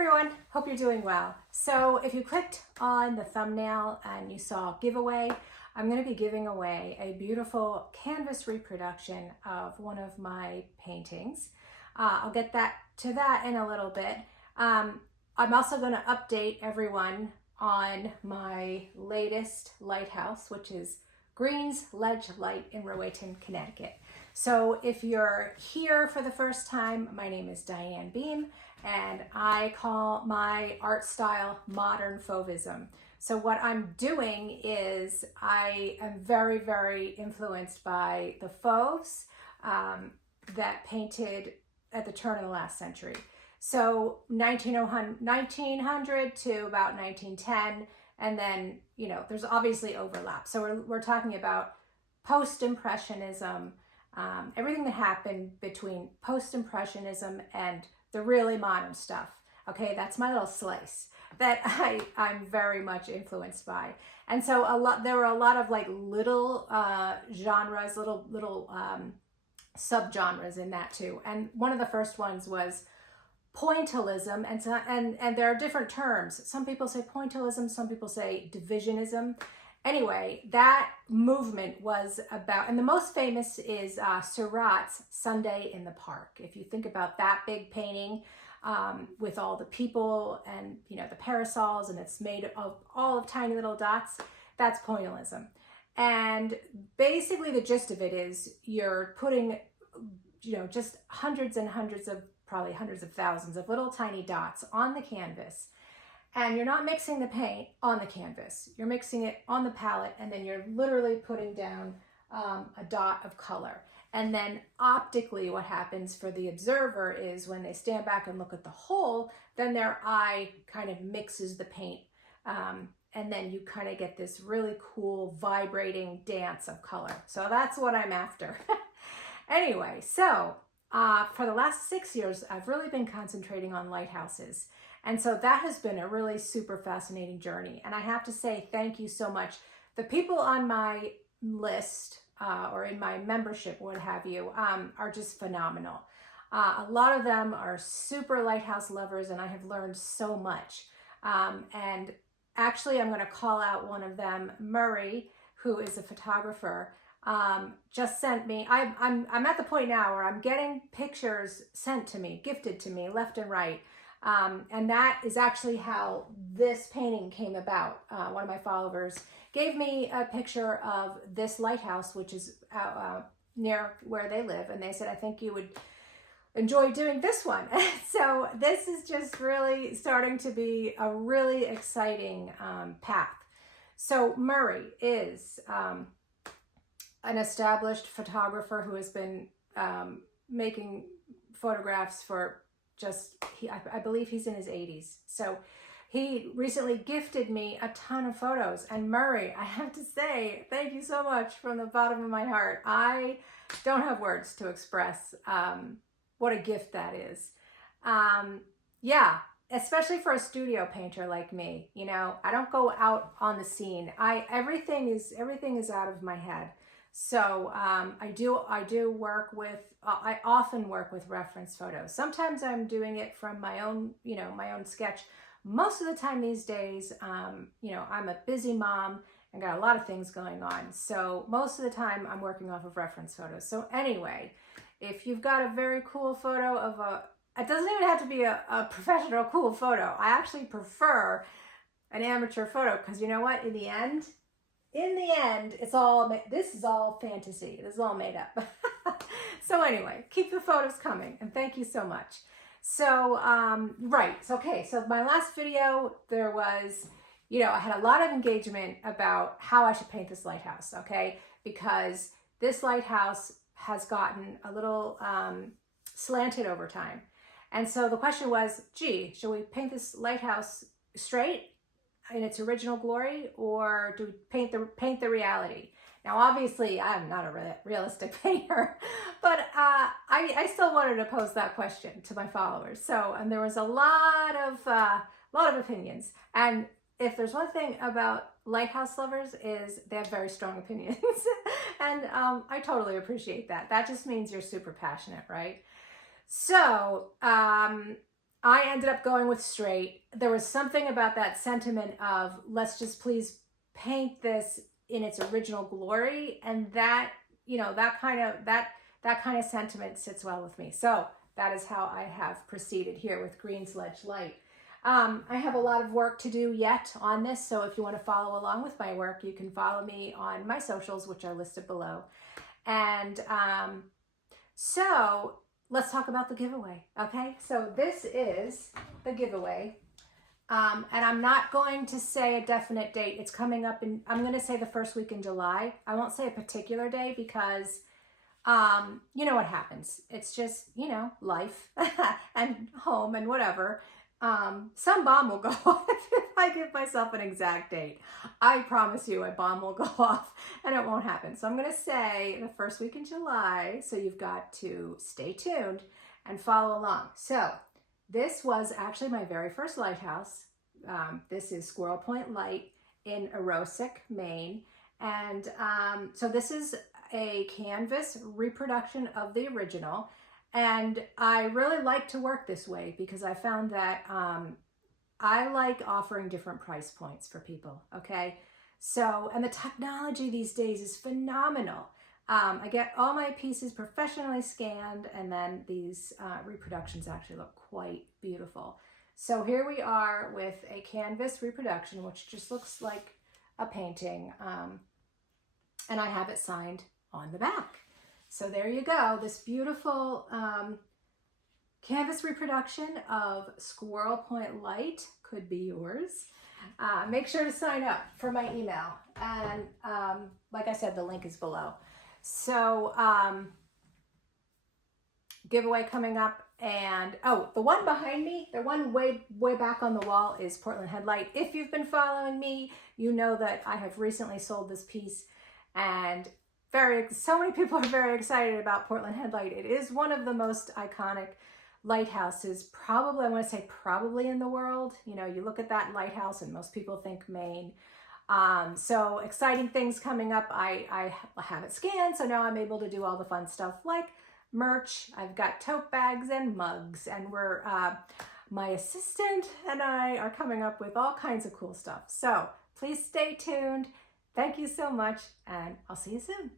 everyone, hope you're doing well. So if you clicked on the thumbnail and you saw giveaway, I'm going to be giving away a beautiful canvas reproduction of one of my paintings. I'll get to that in a little bit. I'm also going to update everyone on my latest lighthouse, which is Green's Ledge Light in Rowayton, Connecticut. So if you're here for the first time, my name is Diane Beam, and I call my art style modern fauvism. So what I'm doing is I am very, very influenced by the fauves that painted at the turn of the last century. So 1900 to about 1910, and then, you know, there's obviously overlap. So we're talking about post-impressionism, everything that happened between post-impressionism and the really modern stuff. Okay, that's my little slice that I'm very much influenced by. And so there were a lot of like little genres, little subgenres in that too. And one of the first ones was pointillism, and there are different terms. Some people say pointillism, some people say divisionism. Anyway, that movement was about, and the most famous is Seurat's Sunday in the Park. If you think about that big painting with all the people and, you know, the parasols, and it's made of all of tiny little dots, that's pointillism. And basically the gist of it is you're putting, you know, just hundreds and hundreds of, probably hundreds of thousands of little tiny dots on the canvas. And you're not mixing the paint on the canvas. You're mixing it on the palette, and then you're literally putting down a dot of color. And then optically what happens for the observer is when they stand back and look at the whole, then their eye kind of mixes the paint. And then you kind of get this really cool vibrating dance of color. So that's what I'm after. Anyway, so for the last 6 years, I've really been concentrating on lighthouses. And so that has been a really super fascinating journey. And I have to say thank you so much. The people on my list or in my membership, what have you, are just phenomenal. A lot of them are super lighthouse lovers, and I have learned so much. And actually, I'm going to call out one of them, Murray, who is a photographer. Just sent me, I'm at the point now where I'm getting pictures sent to me, gifted to me left and right. And that is actually how this painting came about. One of my followers gave me a picture of this lighthouse, which is near where they live. And they said, I think you would enjoy doing this one. So this is just really starting to be a really exciting path. So Murray is an established photographer who has been making photographs for I believe he's in his 80s. So he recently gifted me a ton of photos. And Murray, I have to say, thank you so much from the bottom of my heart. I don't have words to express what a gift that is. Yeah, especially for a studio painter like me. You know, I don't go out on the scene. Everything is out of my head. So I do work with, I often work with reference photos. Sometimes I'm doing it from my own, you know, my own sketch. Most of the time these days, you know, I'm a busy mom and got a lot of things going on. So most of the time I'm working off of reference photos. So anyway, if you've got a very cool photo of it doesn't even have to be a professional cool photo. I actually prefer an amateur photo because you know what, in the end, this is all fantasy. This is all made up. So anyway, keep the photos coming, and thank you so much. So, right. Okay. So my last video, there was, you know, I had a lot of engagement about how I should paint this lighthouse. Okay. Because this lighthouse has gotten a little, slanted over time. And so the question was, gee, should we paint this lighthouse straight in its original glory, or do we paint the reality? Now, obviously, I'm not a realistic painter, but I still wanted to pose that question to my followers. So, and there was a lot of opinions. And if there's one thing about lighthouse lovers is they have very strong opinions, and I totally appreciate that. That just means you're super passionate, right? So, I ended up going with straight. There was something about that sentiment of let's just please paint this in its original glory, and that, you know, that kind of sentiment sits well with me. So that is how I have proceeded here with Green Sledge Light. I have a lot of work to do yet on this, so if you want to follow along with my work, you can follow me on my socials, which are listed below. And so let's talk about the giveaway, okay? So this is the giveaway. And I'm not going to say a definite date. It's coming up in, I'm going to say the first week in July. I won't say a particular day because you know what happens. It's just, you know, life and home and whatever. Some bomb will go off if I give myself an exact date. I promise you a bomb will go off and it won't happen. So I'm going to say the first week in July. So you've got to stay tuned and follow along. So this was actually my very first lighthouse. This is Squirrel Point Light in Aroostook, Maine. And so this is a canvas reproduction of the original. And I really like to work this way because I found that I like offering different price points for people, okay? So, and the technology these days is phenomenal. I get all my pieces professionally scanned, and then these reproductions actually look quite beautiful. So here we are with a canvas reproduction, which just looks like a painting, and I have it signed on the back. So there you go, this beautiful canvas reproduction of Squirrel Point Light could be yours. Make sure to sign up for my email, and like I said, the link is below. So giveaway coming up, and oh, the one behind me, the one way back on the wall is Portland Headlight. If you've been following me, you know that I have recently sold this piece, and so many people are very excited about Portland Headlight. It is one of the most iconic lighthouses, probably, I want to say probably in the world. You know, you look at that lighthouse and most people think Maine. So exciting things coming up. I have it scanned, so now I'm able to do all the fun stuff like merch. I've got tote bags and mugs, and we're, my assistant and I are coming up with all kinds of cool stuff. So please stay tuned. Thank you so much, and I'll see you soon.